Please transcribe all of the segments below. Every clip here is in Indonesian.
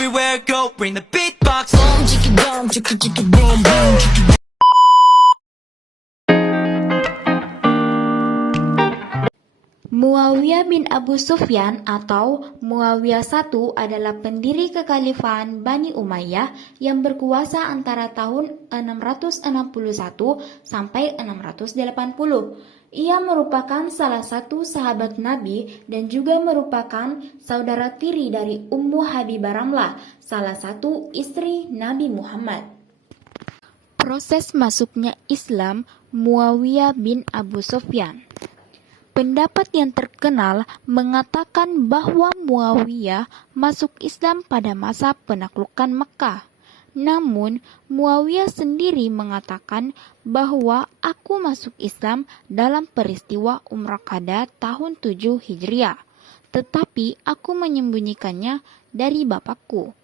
everywhere I go, bring the beatbox. Muawiyah bin Abu Sufyan atau Muawiyah I adalah pendiri kekhalifahan Bani Umayyah yang berkuasa antara tahun 661 sampai 680. Ia merupakan salah satu sahabat Nabi dan juga merupakan saudara tiri dari Ummu Habibah Ramlah, salah satu istri Nabi Muhammad. Proses masuknya Islam Muawiyah bin Abu Sufyan. Pendapat yang terkenal mengatakan bahwa Muawiyah masuk Islam pada masa penaklukan Mekah. Namun, Muawiyah sendiri mengatakan bahwa aku masuk Islam dalam peristiwa Umrah Qada tahun 7 Hijriah, tetapi aku menyembunyikannya dari bapakku.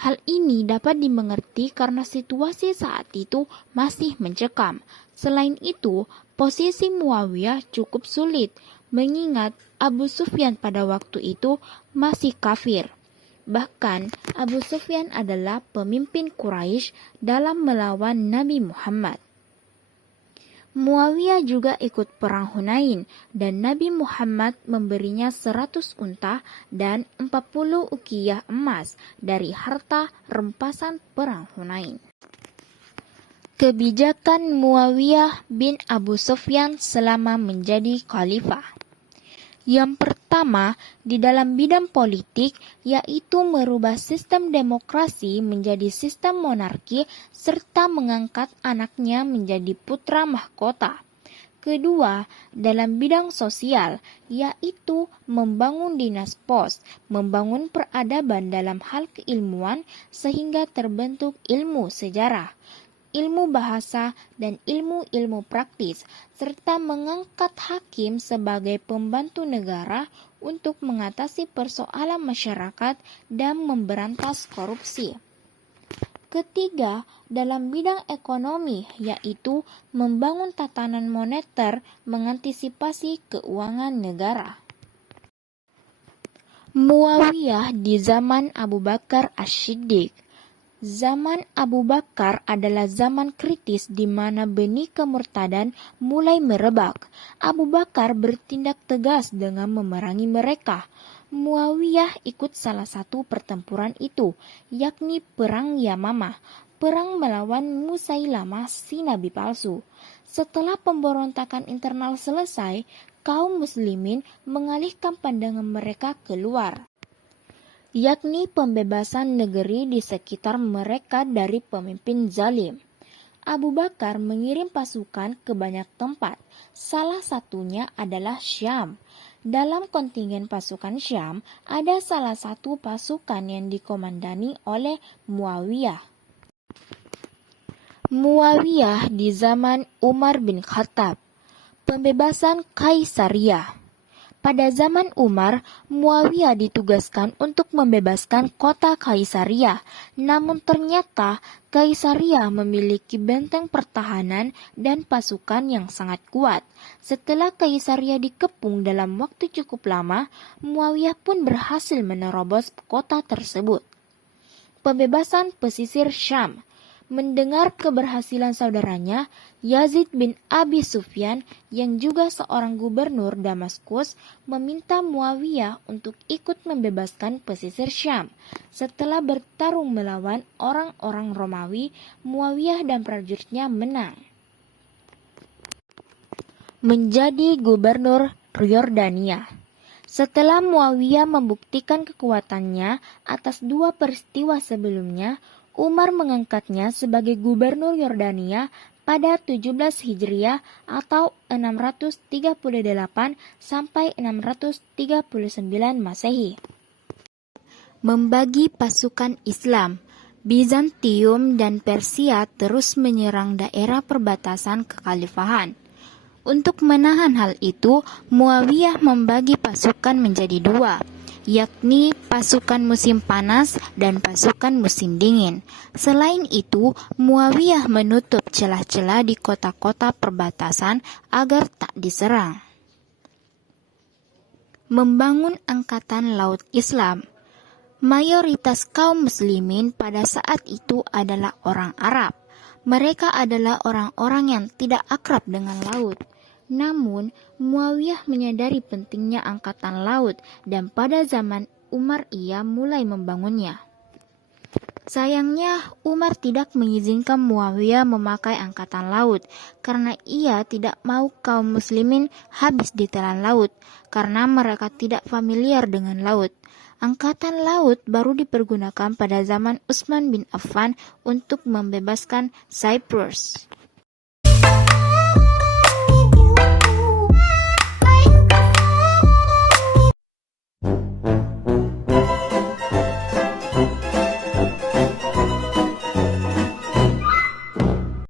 Hal ini dapat dimengerti karena situasi saat itu masih mencekam. Selain itu, posisi Muawiyah cukup sulit, mengingat Abu Sufyan pada waktu itu masih kafir. Bahkan, Abu Sufyan adalah pemimpin Quraisy dalam melawan Nabi Muhammad. Muawiyah juga ikut perang Hunain dan Nabi Muhammad memberinya 100 unta dan 40 uqiyah emas dari harta rampasan perang Hunain. Kebijakan Muawiyah bin Abu Sufyan selama menjadi khalifah. Yang pertama, di dalam bidang politik, yaitu merubah sistem demokrasi menjadi sistem monarki serta mengangkat anaknya menjadi putra mahkota. Kedua, dalam bidang sosial, yaitu membangun dinas pos, membangun peradaban dalam hal keilmuan sehingga terbentuk ilmu sejarah, ilmu bahasa, dan ilmu-ilmu praktis, serta mengangkat hakim sebagai pembantu negara untuk mengatasi persoalan masyarakat dan memberantas korupsi. Ketiga, dalam bidang ekonomi, yaitu membangun tatanan moneter mengantisipasi keuangan negara. Muawiyah di zaman Abu Bakar Asy-Siddiq. Zaman Abu Bakar adalah zaman kritis di mana benih kemurtadan mulai merebak. Abu Bakar bertindak tegas dengan memerangi mereka. Muawiyah ikut salah satu pertempuran itu, yakni Perang Yamamah, perang melawan Musailamah si nabi palsu. Setelah pemberontakan internal selesai, kaum muslimin mengalihkan pandangan mereka keluar, yakni pembebasan negeri di sekitar mereka dari pemimpin zalim. Abu Bakar mengirim pasukan ke banyak tempat, salah satunya adalah Syam. Dalam kontingen pasukan Syam, ada salah satu pasukan yang dikomandani oleh Muawiyah. Muawiyah di zaman Umar bin Khattab. Pembebasan Kaisariah. Pada zaman Umar, Muawiyah ditugaskan untuk membebaskan kota Kaisariah. Namun ternyata Kaisariah memiliki benteng pertahanan dan pasukan yang sangat kuat. Setelah Kaisariah dikepung dalam waktu cukup lama, Muawiyah pun berhasil menerobos kota tersebut. Pembebasan pesisir Syam. Mendengar keberhasilan saudaranya, Yazid bin Abi Sufyan yang juga seorang gubernur Damaskus meminta Muawiyah untuk ikut membebaskan pesisir Syam. Setelah bertarung melawan orang-orang Romawi, Muawiyah dan prajuritnya menang, menjadi gubernur Yordania. Setelah Muawiyah membuktikan kekuatannya atas dua peristiwa sebelumnya, Umar mengangkatnya sebagai gubernur Yordania pada 17 Hijriah atau 638 sampai 639 Masehi. Membagi pasukan Islam, Bizantium dan Persia terus menyerang daerah perbatasan kekhalifahan. Untuk menahan hal itu, Muawiyah membagi pasukan menjadi dua, yakni pasukan musim panas dan pasukan musim dingin. Selain itu, Muawiyah menutup celah-celah di kota-kota perbatasan agar tak diserang. Membangun Angkatan Laut Islam. Mayoritas kaum muslimin pada saat itu adalah orang Arab. Mereka adalah orang-orang yang tidak akrab dengan laut. Namun, Muawiyah menyadari pentingnya angkatan laut dan pada zaman Umar ia mulai membangunnya. Sayangnya, Umar tidak mengizinkan Muawiyah memakai angkatan laut karena ia tidak mau kaum muslimin habis di telan laut karena mereka tidak familiar dengan laut. Angkatan laut baru dipergunakan pada zaman Utsman bin Affan untuk membebaskan Cyprus.